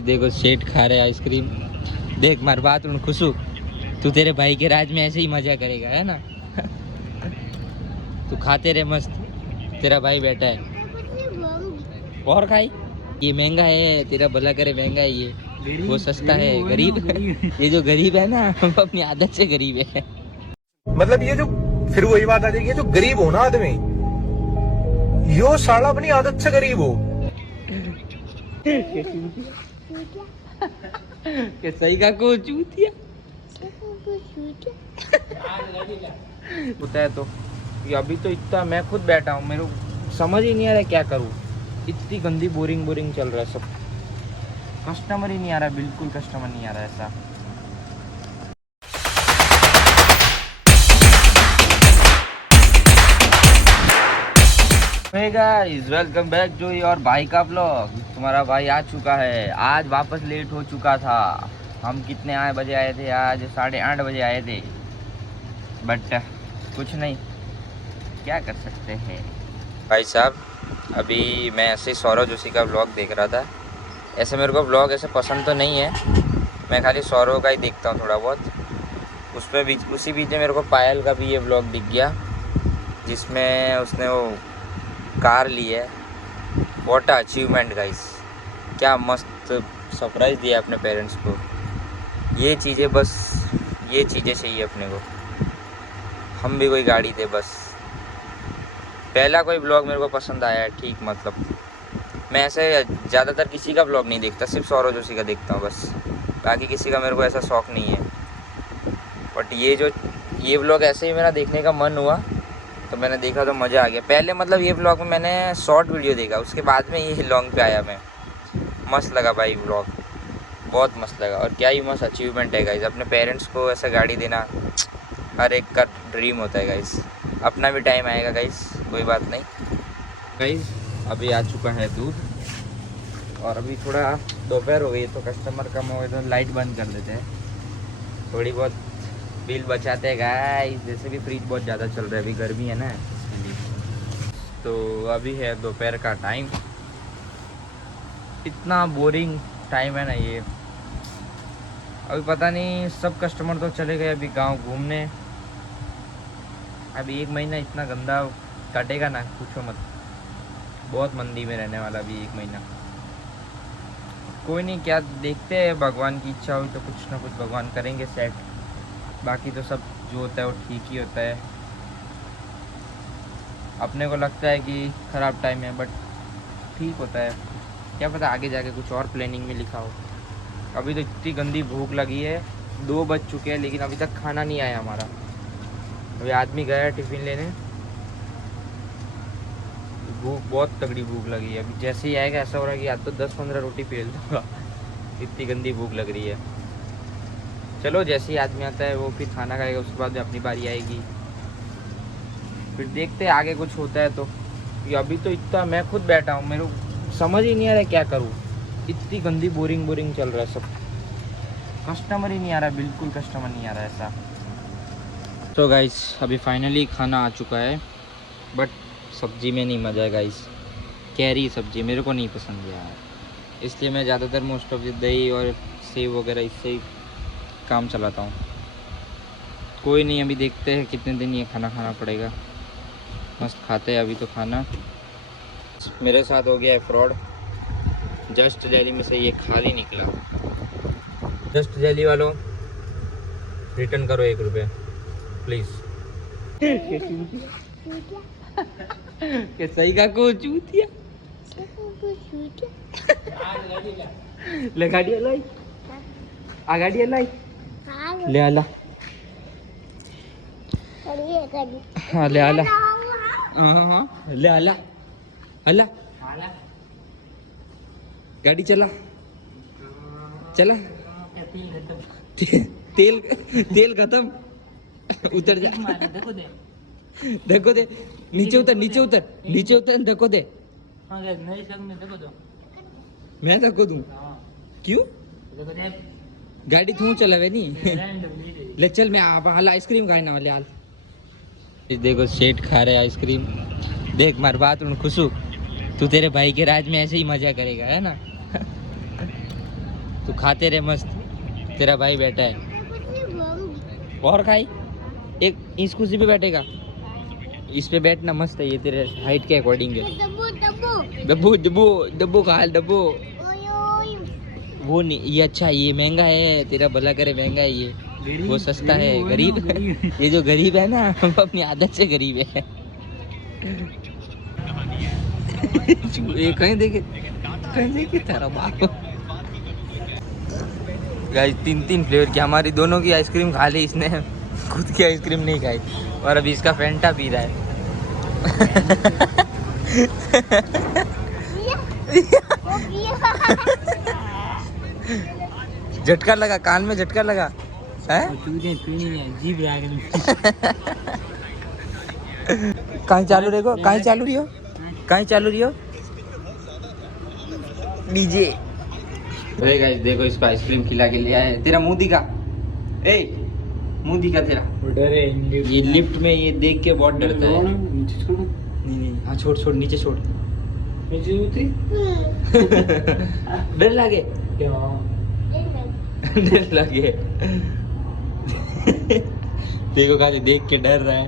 देखो सेठ खा रहे आइसक्रीम। देख मार बात उन खुशू, तू तेरे भाई के राज में ऐसे ही मजा करेगा, है ना। तू खाते रहे मस्त, तेरा भाई बैठा है। और खाई, ये महंगा है, तेरा भला करे, महंगा है ये, वो सस्ता है। गरीब ये जो गरीब है ना, वो अपनी आदत से गरीब है। मतलब ये जो फिर वही बात आ जाएगी, जो गरीब हो ना आदमी, यो साला अपनी आदत से गरीब हो। कि सही का को चूतिया होता है। तो ये अभी तो इतना मैं खुद बैठा हूँ, मेरे को समझ ही नहीं आ रहा क्या करूँ। इतनी गंदी बोरिंग चल रहा है सब, कस्टमर ही नहीं आ रहा, बिल्कुल कस्टमर नहीं आ रहा ऐसा। Hey guys, welcome back to your भाई का ब्लॉग। तुम्हारा भाई आ चुका है, आज वापस लेट हो चुका था। हम कितने बजे आए थे, आज 8:30 बजे आए थे, बट कुछ नहीं, क्या कर सकते हैं। भाई साहब, अभी मैं ऐसे सौरव जोशी का ब्लॉग देख रहा था। ऐसे मेरे को ब्लॉग ऐसे पसंद तो नहीं है, मैं खाली सौरव का ही देखता हूँ थोड़ा बहुत। उसमें बीच उसी बीच में मेरे को पायल का भी ये ब्लॉग दिख गया, जिसमें उसने वो कार ली है। व्हाट अ अचीवमेंट गाइस, क्या मस्त सरप्राइज़ दिया अपने पेरेंट्स को। ये चीज़ें बस, ये चीज़ें चाहिए अपने को। हम भी कोई गाड़ी दे बस। पहला कोई ब्लॉग मेरे को पसंद आया है, ठीक, मतलब मैं ऐसे ज़्यादातर किसी का ब्लॉग नहीं देखता, सिर्फ सौरव जोशी का देखता हूँ बस। बाकी किसी का मेरे को ऐसा शौक़ नहीं है। बट ये ब्लॉग ऐसे ही मेरा देखने का मन हुआ, तो मैंने देखा तो मज़ा आ गया। पहले मतलब ये ब्लॉग में मैंने शॉर्ट वीडियो देखा, उसके बाद में ये लॉन्ग पे आया मैं। मस्त लगा भाई ब्लॉग, बहुत मस्त लगा। और क्या ही मस्त अचीवमेंट है गाइस, अपने पेरेंट्स को ऐसा गाड़ी देना हर एक का ड्रीम होता है गाइस। अपना भी टाइम आएगा गाइस, कोई बात नहीं। गाइस अभी आ चुका है दूध, और अभी थोड़ा दोपहर हो गई, तो कस्टमर कम हो गए तो लाइट बंद कर देते हैं, थोड़ी बहुत बिल बचाते हैं गाइस। जैसे भी फ्रिज बहुत ज़्यादा चल रहा है, अभी गर्मी है ना इसके लिए। तो अभी है दोपहर का टाइम, इतना बोरिंग टाइम है ना ये। अभी पता नहीं, सब कस्टमर तो चले गए अभी गांव घूमने। अभी 1 महीना इतना गंदा कटेगा ना, पूछो मत। बहुत मंदी में रहने वाला अभी 1 महीना। कोई नहीं, क्या देखते हैं, भगवान की इच्छा हुई तो कुछ ना कुछ भगवान करेंगे सेट। बाकी तो सब जो होता है वो ठीक ही होता है। अपने को लगता है कि ख़राब टाइम है, बट ठीक होता है, क्या पता आगे जाके कुछ और प्लानिंग में लिखा हो। अभी तो इतनी गंदी भूख लगी है, 2 बज चुके हैं, लेकिन अभी तक खाना नहीं आया हमारा। अभी आदमी गया है टिफ़िन लेने, भूख, बहुत तगड़ी भूख लगी है। अभी जैसे ही आएगा ऐसा हो रहा है कि आज तो 10-15 रोटी पेल दूँगा, इतनी गंदी भूख लग रही है। चलो जैसे ही आदमी आता है वो फिर खाना खाएगा, उसके बाद में अपनी बारी आएगी, फिर देखते हैं आगे कुछ होता है तो। अभी तो इतना मैं खुद बैठा हूँ, मेरे को समझ ही नहीं आ रहा क्या करूँ। इतनी गंदी बोरिंग चल रहा है सब, कस्टमर ही नहीं आ रहा, बिल्कुल कस्टमर नहीं आ रहा ऐसा। तो गाइस अभी फाइनली खाना आ चुका है, बट सब्जी में नहीं मज़ा है गाइस। कैरी सब्जी मेरे को नहीं पसंद यार, इसलिए मैं ज़्यादातर मोस्ट ऑफ दही और सेव वगैरह इससे ही काम चलाता हूँ। कोई नहीं, अभी देखते हैं कितने दिन ये खाना खाना पड़ेगा। मस्त खाते हैं अभी तो खाना। मेरे साथ हो गया है फ्रॉड, जस्ट जैली में से ये खाली निकला। जस्ट जैली वालों, रिटर्न करो 1 रुपये प्लीज़। सही का को चूतिया ले गाड़ी लाई, आ गाड़ी लाई ले आला, हाँ ले आला, हाँ ले आला, आला गाड़ी चला चला। तेल तेल खत्म, उतर जा। देखो दे, नीचे उतर, नीचे उतर, नीचे उतर, देखो दे। मैं धक्को दूं क्यों? गाड़ी तू चलावे नहीं। ले चल, मैं हाल आइसक्रीम खाने वाले हाल। देखो सेठ खा रहे आइसक्रीम। देख मार बात उन खुशू, तू तेरे भाई के राज में ऐसे ही मजा करेगा, है ना। तू खाते रहे मस्त, तेरा भाई बैठा है। और खाई, एक इस कुर्सी पे बैठेगा, इस पे बैठना मस्त है, ये तेरे हाइट के अकॉर्डिंग है। डब्बू डब्बू डब्बू खा डब्बू। वो नहीं, ये अच्छा, ये महंगा है, तेरा भला करे, महंगा है ये, वो सस्ता है। गरीब ये जो गरीब है ना, वो अपनी आदत से गरीब है। ये कहीं देखे तेरा बाप। गाइस 3 फ्लेवर की हमारी दोनों की आइसक्रीम खा ली इसने, खुद की आइसक्रीम नहीं खाई, और अभी इसका फैंटा पी रहा है। झटका लगा, कान में झटका लगा है। कहीं चालू रहेगो, कहीं चालू रही हो, कहीं चालू रही हो डीजे। अरे गाइस देखो, इसको आइसक्रीम खिला के ले आए। तेरा मुंह दिखा, ए मुंह दिखा तेरा। ये लिफ्ट में ये देख के बहुत डरता है। नहीं, हाँ छोड़ छोड़, नीचे छोड़। डर लगे, डर लगे। देखो काजी देख के डर रहा है।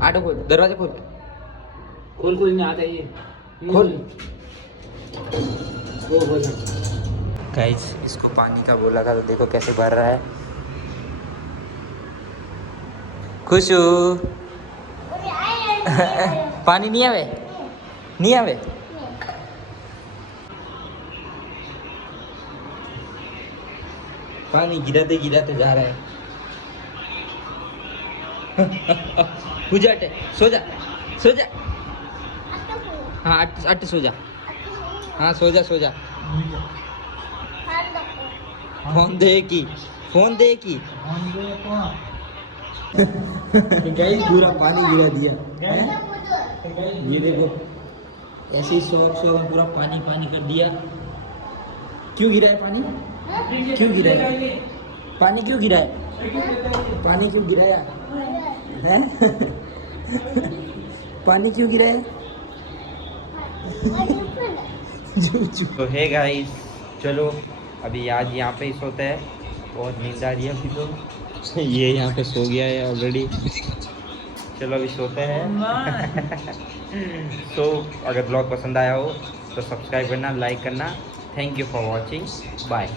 आटो खोल, दरवाजा खोल, खोल नहीं आता ये, खोल। गाइस इसको पानी का बोला था, तो देखो कैसे भर रहा है। खुश हो। पानी नहीं आवे, नहीं आवे। पानी गिराते गिराते जा रहा है। हुजाटे, सो जा, सो जा। हाँ अट सो जा, हाँ सो जा, सो जा। फोन दे की, फोन दे की। गाइस पूरा पानी गिरा दिया, ये देखो ऐसे ही शौक में पूरा पानी पानी कर दिया। क्यों गिरा है पानी, क्यों गिरा है पानी, क्यों गिरा है पानी, क्यों गिराया है? पानी क्यों गिरा है? तो है गाइस, चलो अभी आज यहाँ पे ही सोते हैं, बहुत नींद आ रही है अभी तो। ये यहाँ पे सो गया है ऑलरेडी। चलो अभी सोते हैं। तो अगर ब्लॉग पसंद आया हो तो सब्सक्राइब करना, लाइक करना। Thank you for watching, bye.